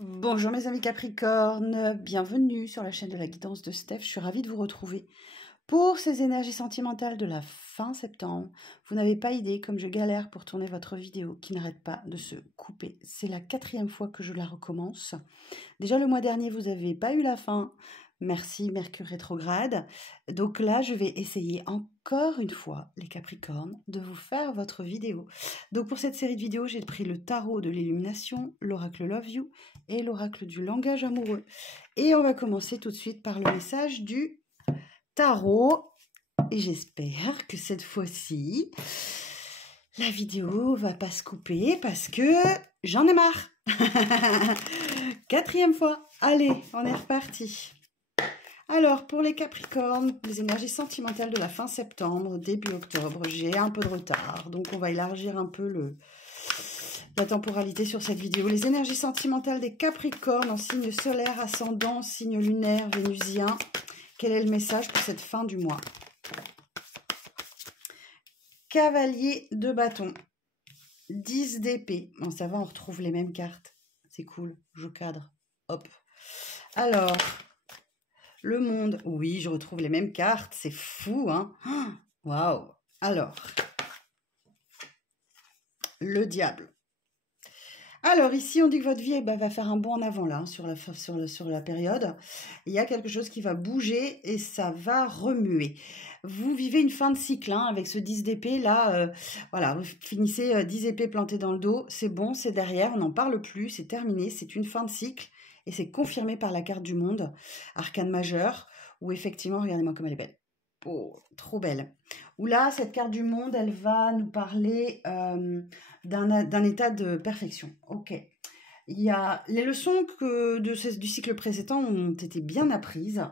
Bonjour mes amis Capricorne, bienvenue sur la chaîne de la guidance de Steph. Je suis ravie de vous retrouver pour ces énergies sentimentales de la fin septembre. Vous n'avez pas idée comme je galère pour tourner votre vidéo qui n'arrête pas de se couper. C'est la 4e fois que je la recommence. Déjà le mois dernier, vous n'avez pas eu la fin. Merci Mercure rétrograde. Donc là, je vais essayer encore une fois, les Capricornes, de vous faire votre vidéo. Donc pour cette série de vidéos, j'ai pris le tarot de l'illumination, l'oracle Love You et l'oracle du langage amoureux. Et on va commencer tout de suite par le message du tarot. Et j'espère que cette fois-ci, la vidéo va pas se couper parce que j'en ai marre. 4e fois. Allez, on est reparti. Alors, pour les Capricornes, les énergies sentimentales de la fin septembre, début octobre, j'ai un peu de retard. Donc, on va élargir un peu la temporalité sur cette vidéo. Les énergies sentimentales des Capricornes en signe solaire, ascendant, signe lunaire, vénusien. Quel est le message pour cette fin du mois? Cavalier de bâton. 10 d'épée. Bon, ça va, on retrouve les mêmes cartes. C'est cool, je cadre. Hop. Alors, le monde. Oui, je retrouve les mêmes cartes. C'est fou, hein? Waouh. Alors, le diable. Alors, ici, on dit que votre vie va faire un bond en avant, là, sur la période. Il y a quelque chose qui va bouger et ça va remuer. Vous vivez une fin de cycle, hein, avec ce 10 d'épée, là. Voilà, vous finissez 10 épées plantées dans le dos. C'est bon, c'est derrière, on n'en parle plus, c'est terminé. C'est une fin de cycle et c'est confirmé par la carte du monde, arcane majeur, où effectivement, regardez-moi comme elle est belle. Oh, trop belle. Où là, cette carte du monde, elle va nous parler d'un état de perfection. Ok. Il y a les leçons du cycle précédent ont été bien apprises,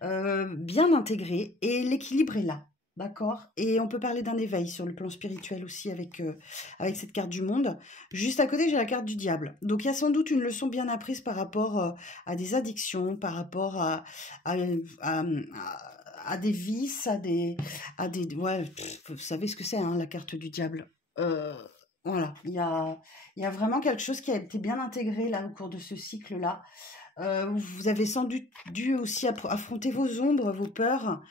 bien intégrées, et l'équilibre est là. D'accord? Et on peut parler d'un éveil sur le plan spirituel aussi avec cette carte du monde. Juste à côté, j'ai la carte du diable. Donc, il y a sans doute une leçon bien apprise par rapport à des addictions, par rapport à des vices, ouais, vous savez ce que c'est, hein, la carte du diable. Voilà, il y a vraiment quelque chose qui a été bien intégré là au cours de ce cycle-là. Vous avez sans doute dû aussi affronter vos ombres, vos peurs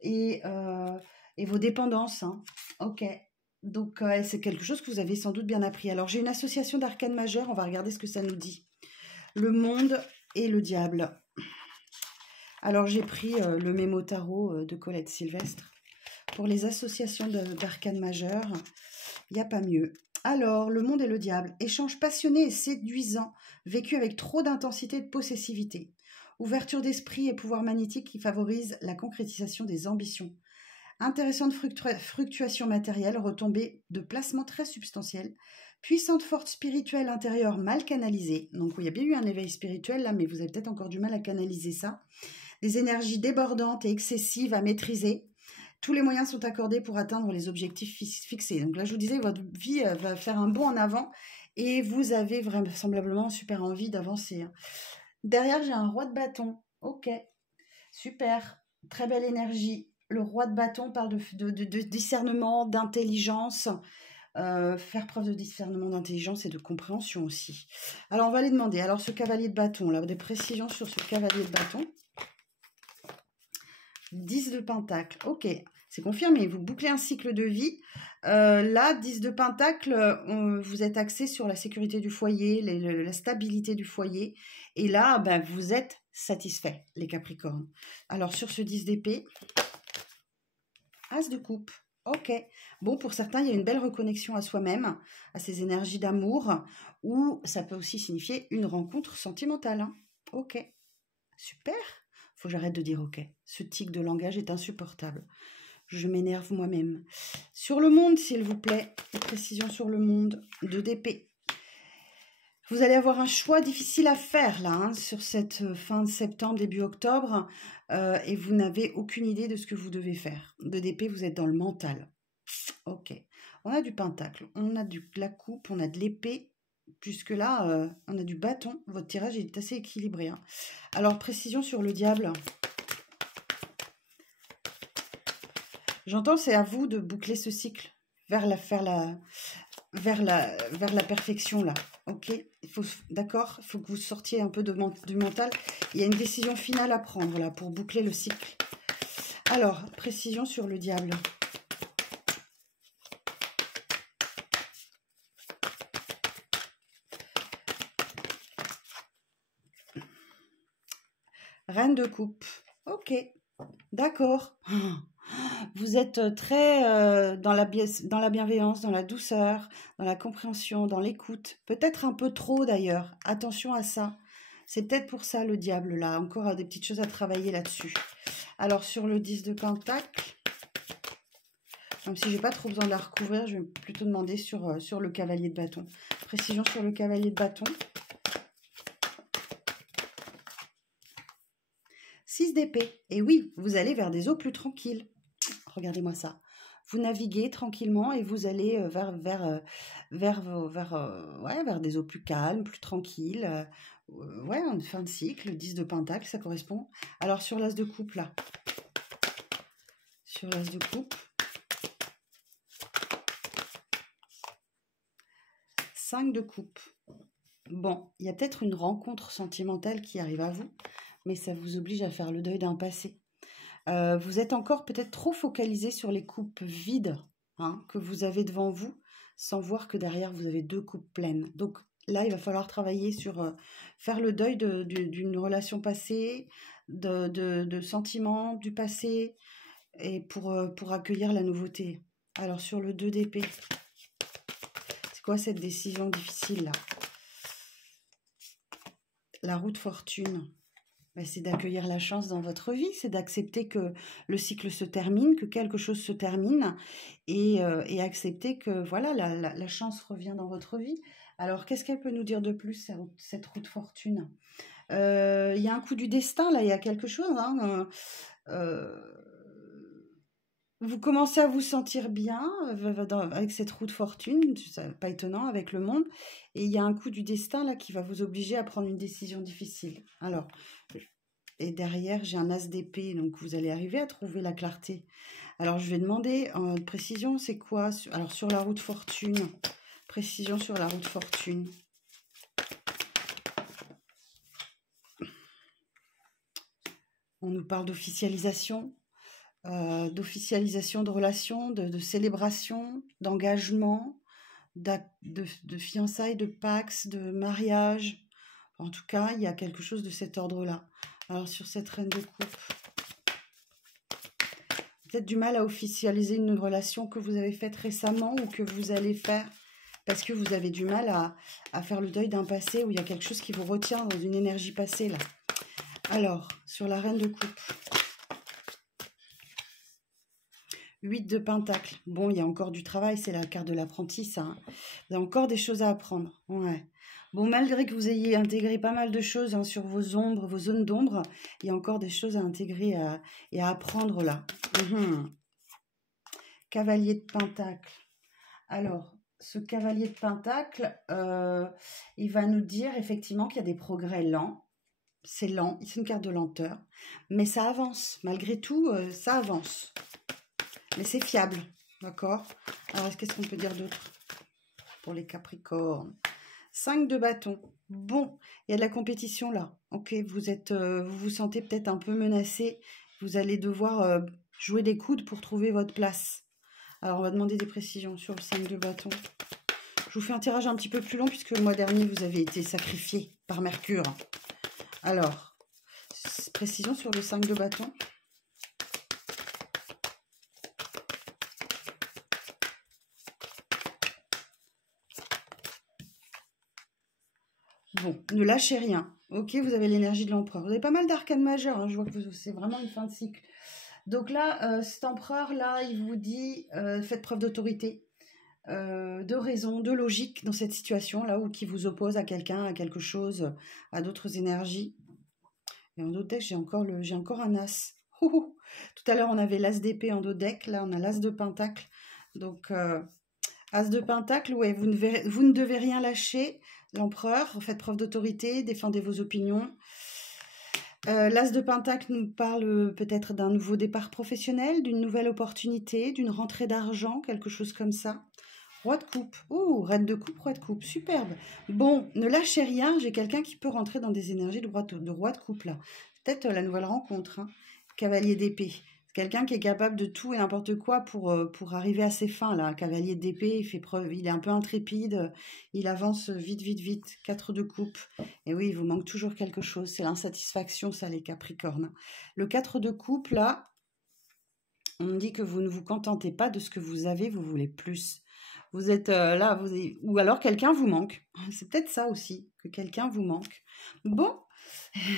et vos dépendances. Hein. Ok, donc c'est quelque chose que vous avez sans doute bien appris. Alors j'ai une association d'arcanes majeures, on va regarder ce que ça nous dit. Le monde et le diable. Alors, j'ai pris le mémo tarot de Colette Sylvestre. Pour les associations d'arcanes majeures, il n'y a pas mieux. Alors, le monde et le diable. Échange passionné et séduisant, vécu avec trop d'intensité et de possessivité. Ouverture d'esprit et pouvoir magnétique qui favorise la concrétisation des ambitions. Intéressante fluctuation matérielle, retombée de placements très substantiels. Puissante force spirituelle intérieure mal canalisée. Donc, il y a bien eu un éveil spirituel là, mais vous avez peut-être encore du mal à canaliser ça. Des énergies débordantes et excessives à maîtriser. Tous les moyens sont accordés pour atteindre les objectifs fixés. Donc là, je vous disais, votre vie va faire un bond en avant et vous avez vraisemblablement super envie d'avancer. Derrière, j'ai un roi de bâton. Ok, super, très belle énergie. Le roi de bâton parle de discernement, d'intelligence. Faire preuve de discernement, d'intelligence et de compréhension aussi. Alors, on va les demander. Alors, ce cavalier de bâton, là, des précisions sur ce cavalier de bâton. 10 de pentacle, ok, c'est confirmé, vous bouclez un cycle de vie. Là, 10 de pentacle, vous êtes axé sur la sécurité du foyer, la stabilité du foyer. Et là, ben, vous êtes satisfait, les Capricornes. Alors, sur ce 10 d'épée, As de coupe, ok. Bon, pour certains, il y a une belle reconnexion à soi-même, à ses énergies d'amour, ou ça peut aussi signifier une rencontre sentimentale. Hein. Ok, super. Faut que j'arrête de dire ok. Ce tic de langage est insupportable. Je m'énerve moi-même. Sur le monde, s'il vous plaît, des précisions sur le monde, 2 d'épée. Vous allez avoir un choix difficile à faire là, hein, sur cette fin de septembre, début octobre, et vous n'avez aucune idée de ce que vous devez faire. 2 d'épée, vous êtes dans le mental. Ok. On a du pentacle, on a de la coupe, on a de l'épée. Puisque là, on a du bâton. Votre tirage est assez équilibré. Hein. Alors, précision sur le diable. J'entends, c'est à vous de boucler ce cycle. vers la perfection, là. Ok? D'accord? Il faut que vous sortiez un peu du mental. Il y a une décision finale à prendre, là, pour boucler le cycle. Alors, précision sur le diable. Reine de coupe. Ok, d'accord. Vous êtes très dans la bienveillance, dans la douceur, dans la compréhension, dans l'écoute. Peut-être un peu trop d'ailleurs. Attention à ça. C'est peut-être pour ça le diable là. Encore des petites choses à travailler là-dessus. Alors sur le 10 de Pentacle, même si j'ai pas trop besoin de la recouvrir, je vais plutôt demander sur le cavalier de bâton. Précision sur le cavalier de bâton. 6 d'épée. Et oui, vous allez vers des eaux plus tranquilles. Regardez-moi ça. Vous naviguez tranquillement et vous allez vers des eaux plus calmes, plus tranquilles. Ouais, en fin de cycle, 10 de Pentacle, ça correspond. Alors sur l'As de coupe, là. Sur l'As de coupe. 5 de coupe. Bon, il y a peut-être une rencontre sentimentale qui arrive à vous, mais ça vous oblige à faire le deuil d'un passé. Vous êtes encore peut-être trop focalisé sur les coupes vides que vous avez devant vous, sans voir que derrière, vous avez 2 coupes pleines. Donc là, il va falloir travailler sur faire le deuil d'une relation passée, de sentiments du passé, et pour accueillir la nouveauté. Alors, sur le 2 d'épée, c'est quoi cette décision difficile, là? La roue de fortune. C'est d'accueillir la chance dans votre vie, c'est d'accepter que le cycle se termine, que quelque chose se termine et accepter que voilà la chance revient dans votre vie. Alors, qu'est-ce qu'elle peut nous dire de plus, cette roue de fortune? Il y a un coup du destin, là, il y a quelque chose. Vous commencez à vous sentir bien avec cette roue de fortune, c'est pas étonnant avec le monde. Et il y a un coup du destin, là, qui va vous obliger à prendre une décision difficile. Alors, et derrière, j'ai un as d'épée, donc vous allez arriver à trouver la clarté. Alors, je vais demander en précision, c'est quoi? Alors, sur la roue de fortune, précision sur la roue de fortune. On nous parle d'officialisation, de relations, de célébration, d'engagement, de fiançailles, de pax, de mariage. En tout cas, il y a quelque chose de cet ordre-là. Alors, sur cette reine de coupe, peut-être du mal à officialiser une relation que vous avez faite récemment ou que vous allez faire parce que vous avez du mal à faire le deuil d'un passé où il y a quelque chose qui vous retient dans une énergie passée, là. Alors, sur la reine de coupe, 8 de Pentacle. Bon, il y a encore du travail, c'est la carte de l'apprenti, ça. Hein. Il y a encore des choses à apprendre. Ouais. Bon, malgré que vous ayez intégré pas mal de choses sur vos ombres, vos zones d'ombre, il y a encore des choses à intégrer et à apprendre là. Cavalier de Pentacle. Alors, ce cavalier de Pentacle, il va nous dire effectivement qu'il y a des progrès lents. C'est lent, c'est une carte de lenteur, mais ça avance. Malgré tout, ça avance. Mais c'est fiable, d'accord? Alors, qu'est-ce qu'on peut dire d'autre pour les Capricornes? 5 de bâton. Bon, il y a de la compétition là. Ok, vous vous sentez peut-être un peu menacé. Vous allez devoir jouer des coudes pour trouver votre place. Alors, on va demander des précisions sur le 5 de bâton. Je vous fais un tirage un petit peu plus long puisque le mois dernier, vous avez été sacrifié par Mercure. Alors, précision sur le 5 de bâton. Bon, ne lâchez rien. Ok, vous avez l'énergie de l'empereur. Vous avez pas mal d'arcanes majeures. Hein, je vois que c'est vraiment une fin de cycle. Donc là, cet empereur-là, il vous dit, faites preuve d'autorité, de raison, de logique dans cette situation-là, ou qui vous oppose à quelqu'un, à quelque chose, à d'autres énergies. Et en dos-deck, j'ai encore un as. Tout à l'heure, on avait l'as d'épée en dos-deck. Là, on a l'as de pentacle. Donc, as de pentacle, ouais, vous ne devez rien lâcher. L'empereur, faites preuve d'autorité, défendez vos opinions. L'as de Pentacle nous parle peut-être d'un nouveau départ professionnel, d'une nouvelle opportunité, d'une rentrée d'argent, quelque chose comme ça. Roi de coupe. Ouh, reine de coupe, roi de coupe. Superbe. Bon, ne lâchez rien. J'ai quelqu'un qui peut rentrer dans des énergies de roi de coupe, là. Peut-être la nouvelle rencontre. Hein. Cavalier d'épée. Quelqu'un qui est capable de tout et n'importe quoi pour arriver à ses fins, là. Cavalier d'épée, il fait preuve, il est un peu intrépide. Il avance vite, vite, vite. 4 de coupe. Et oui, il vous manque toujours quelque chose. C'est l'insatisfaction, ça, les Capricornes. Le 4 de coupe, là, on me dit que vous ne vous contentez pas de ce que vous avez, vous voulez plus. Vous êtes là, ou alors quelqu'un vous manque. C'est peut-être ça aussi, que quelqu'un vous manque. Bon,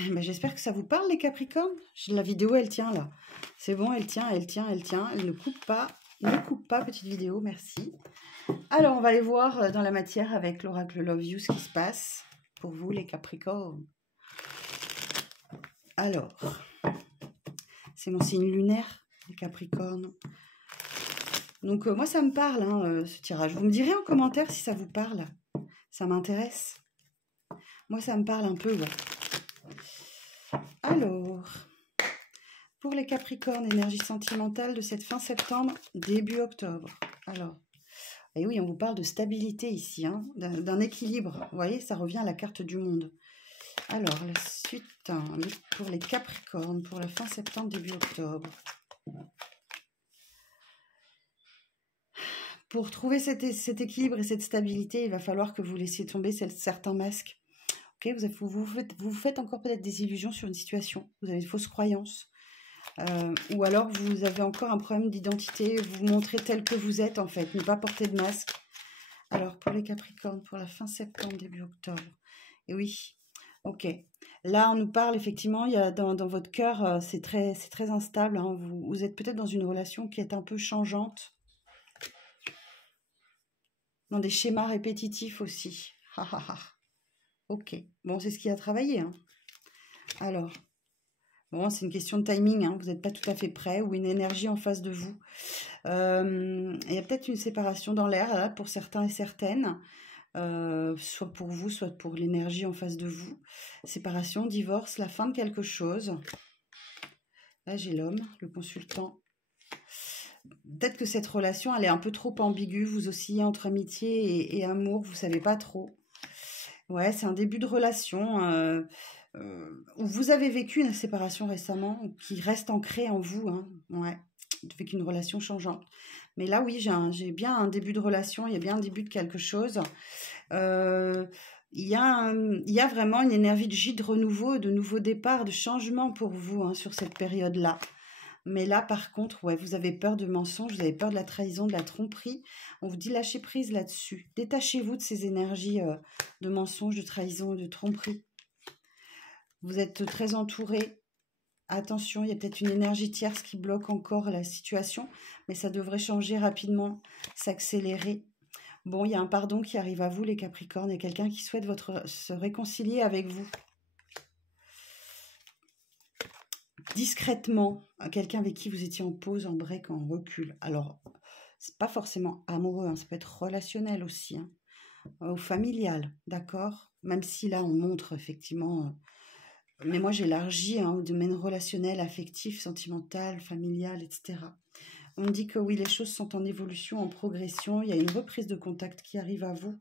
ben, j'espère que ça vous parle, les Capricornes. La vidéo, elle tient là. C'est bon, elle tient, elle tient, elle tient. Elle ne coupe pas. Ne coupe pas, petite vidéo, merci. Alors, on va aller voir dans la matière avec l'oracle Love You ce qui se passe pour vous, les Capricornes. Alors, c'est mon signe lunaire, les Capricornes. Donc, moi, ça me parle, hein, ce tirage. Vous me direz en commentaire si ça vous parle. Ça m'intéresse. Moi, ça me parle un peu, ouais. Alors, pour les Capricornes, énergie sentimentale de cette fin septembre, début octobre. Alors, et oui, on vous parle de stabilité ici, hein, d'un équilibre. Vous voyez, ça revient à la carte du monde. Alors, la suite, hein, pour les Capricornes, pour la fin septembre, début octobre. Pour trouver cet équilibre et cette stabilité, il va falloir que vous laissiez tomber certains masques. Okay, vous faites encore peut-être des illusions sur une situation. Vous avez de fausses croyances. Ou alors vous avez encore un problème d'identité. Vous vous montrez tel que vous êtes en fait. Ne pas porter de masque. Alors pour les Capricornes, pour la fin septembre, début octobre. Et oui, ok. Là, on nous parle effectivement, il y a dans votre cœur, c'est très instable. Hein. Vous êtes peut-être dans une relation qui est un peu changeante. Dans des schémas répétitifs aussi. Ha ha ha. Ok. Bon, c'est ce qui a travaillé. Hein. Alors, bon, c'est une question de timing. Hein. Vous n'êtes pas tout à fait prêt ou une énergie en face de vous. Il y a peut-être une séparation dans l'air là, pour certains et certaines. Soit pour vous, soit pour l'énergie en face de vous. Séparation, divorce, la fin de quelque chose. Là, j'ai l'homme, le consultant. Peut-être que cette relation, elle est un peu trop ambiguë. Vous oscillez entre amitié et amour. Vous ne savez pas trop. Ouais, c'est un début de relation où vous avez vécu une séparation récemment, qui reste ancrée en vous. Hein. Ouais, avec une relation changeante. Mais là, oui, j'ai bien un début de relation. Il y a bien un début de quelque chose. Il y a vraiment une énergie de gîte, de renouveau, de nouveau départ, de changement pour vous hein, sur cette période-là. Mais là, par contre, ouais, vous avez peur de mensonges, vous avez peur de la trahison, de la tromperie. On vous dit lâchez prise là-dessus. Détachez-vous de ces énergies de mensonges, de trahison, de tromperie. Vous êtes très entouré. Attention, il y a peut-être une énergie tierce qui bloque encore la situation, mais ça devrait changer rapidement, s'accélérer. Bon, il y a un pardon qui arrive à vous, les Capricornes. Il y a quelqu'un qui souhaite se réconcilier avec vous. Discrètement, quelqu'un avec qui vous étiez en pause, en break, en recul. Alors, c'est pas forcément amoureux, hein, ça peut être relationnel aussi, hein, ou familial, d'accord? Même si là, on montre effectivement... mais moi, j'élargis hein, au domaine relationnel, affectif, sentimental, familial, etc. On me dit que oui, les choses sont en évolution, en progression. Il y a une reprise de contact qui arrive à vous.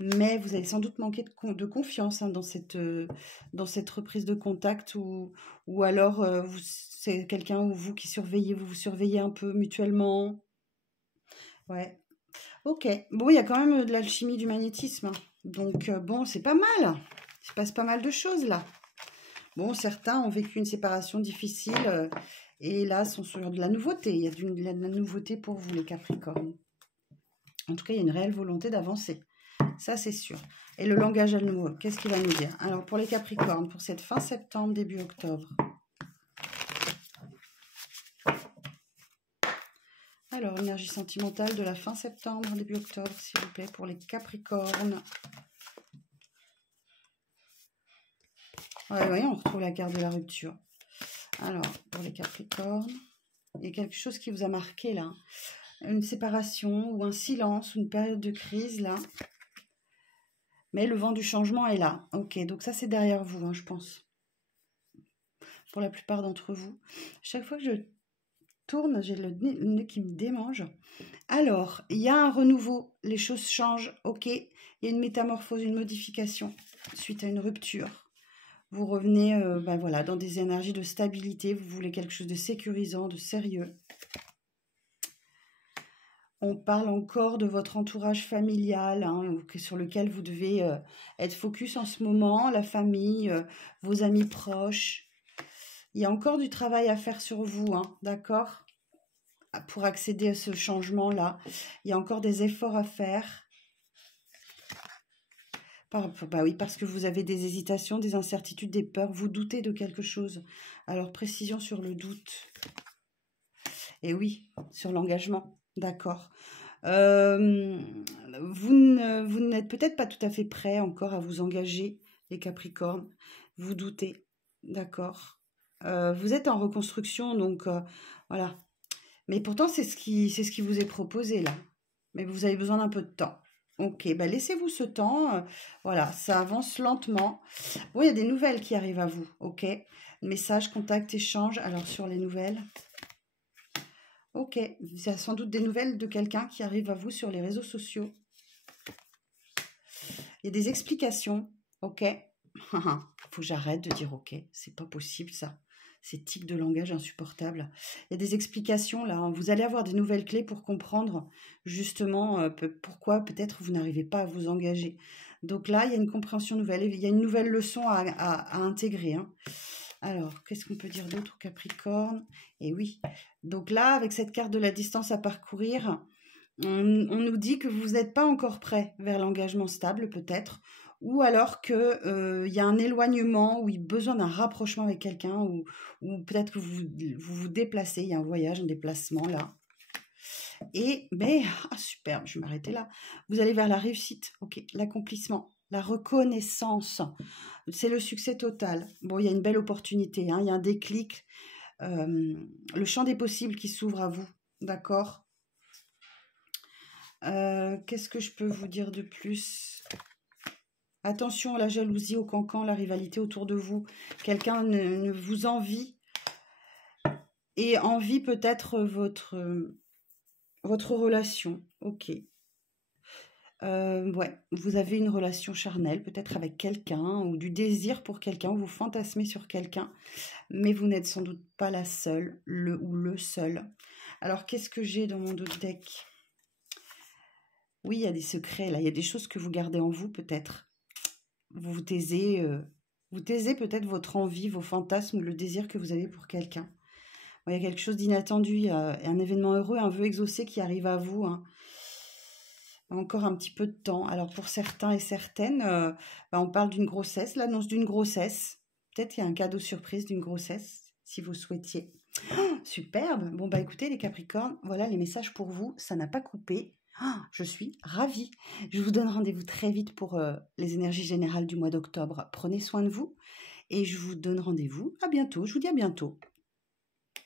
Mais vous avez sans doute manqué de confiance hein, dans cette reprise de contact ou alors c'est quelqu'un ou vous qui surveillez, vous surveillez un peu mutuellement. Ouais. Ok. Bon, il y a quand même de l'alchimie du magnétisme. Hein. Donc, bon, c'est pas mal. Il se passe pas mal de choses là. Bon, certains ont vécu une séparation difficile et là sont sur de la nouveauté. Il y a de la nouveauté pour vous, les Capricornes. En tout cas, il y a une réelle volonté d'avancer. Ça, c'est sûr. Et le langage à nouveau, qu'est-ce qu'il va nous dire? Alors, pour les Capricornes, pour cette fin septembre, début octobre. Alors, énergie sentimentale de la fin septembre, début octobre, s'il vous plaît, pour les Capricornes. Ouais, on retrouve la carte de la rupture. Alors, pour les Capricornes, il y a quelque chose qui vous a marqué, là. Une séparation ou un silence, une période de crise, là. Mais le vent du changement est là. Ok, donc ça, c'est derrière vous, hein, je pense. Pour la plupart d'entre vous. Chaque fois que tourne, j'ai le nez qui me démange. Alors, il y a un renouveau, les choses changent, ok. Il y a une métamorphose, une modification suite à une rupture. Vous revenez voilà, dans des énergies de stabilité, vous voulez quelque chose de sécurisant, de sérieux. On parle encore de votre entourage familial, hein, sur lequel vous devez être focus en ce moment, la famille, vos amis proches. Il y a encore du travail à faire sur vous, hein, d'accord? Pour accéder à ce changement-là. Il y a encore des efforts à faire. Bah oui, parce que vous avez des hésitations, des incertitudes, des peurs. Vous doutez de quelque chose. Alors, précision sur le doute. Et oui, sur l'engagement. D'accord. Vous n'êtes peut-être pas tout à fait prêt encore à vous engager, les Capricornes. Vous doutez. D'accord. Vous êtes en reconstruction, donc voilà. Mais pourtant, c'est ce qui vous est proposé là. Mais vous avez besoin d'un peu de temps. Ok, bah laissez-vous ce temps. Voilà, ça avance lentement. Bon, il y a des nouvelles qui arrivent à vous. Ok, message, contact, échange. Alors, sur les nouvelles. Ok, il y a sans doute des nouvelles de quelqu'un qui arrive à vous sur les réseaux sociaux. Il y a des explications. Ok. Faut que j'arrête de dire ok. C'est pas possible ça. Ces tics de langage insupportables. Il y a des explications là. Hein. Vous allez avoir des nouvelles clés pour comprendre justement pourquoi peut-être vous n'arrivez pas à vous engager. Donc là, il y a une compréhension nouvelle. Il y a une nouvelle leçon à intégrer. Hein. Alors, qu'est-ce qu'on peut dire d'autre au Capricorne? Et oui. Donc là, avec cette carte de la distance à parcourir, on nous dit que vous n'êtes pas encore prêt vers l'engagement stable peut-être. Ou alors qu'il y a un éloignement, ou il y a besoin d'un rapprochement avec quelqu'un, ou peut-être que vous déplacez, il y a un voyage, un déplacement là. Mais, superbe, je vais m'arrêter là. Vous allez vers la réussite, ok, l'accomplissement, la reconnaissance, c'est le succès total. Bon, il y a une belle opportunité, hein, il y a un déclic, le champ des possibles qui s'ouvre à vous, d'accord? Qu'est-ce que je peux vous dire de plus? Attention à la jalousie, au cancan, la rivalité autour de vous. Quelqu'un ne vous envie et envie peut-être votre relation. Ok. Ouais, vous avez une relation charnelle, peut-être avec quelqu'un, ou du désir pour quelqu'un, ou vous fantasmez sur quelqu'un, mais vous n'êtes sans doute pas la seule, le seul. Alors, qu'est-ce que j'ai dans mon dos deck? Oui, il y a des secrets, là, il y a des choses que vous gardez en vous, peut-être. Vous taisez peut-être votre envie, vos fantasmes, le désir que vous avez pour quelqu'un. Il y a quelque chose d'inattendu, un événement heureux, un vœu exaucé qui arrive à vous. Hein. Encore un petit peu de temps. Alors pour certains et certaines, on parle d'une grossesse, l'annonce d'une grossesse. Peut-être qu'il y a un cadeau surprise d'une grossesse, si vous souhaitiez. Oh, superbe. Bon, bah écoutez les Capricornes, voilà les messages pour vous. Ça n'a pas coupé. Je suis ravie. Je vous donne rendez-vous très vite pour les énergies générales du mois d'octobre. Prenez soin de vous et je vous donne rendez-vous à bientôt. Je vous dis à bientôt.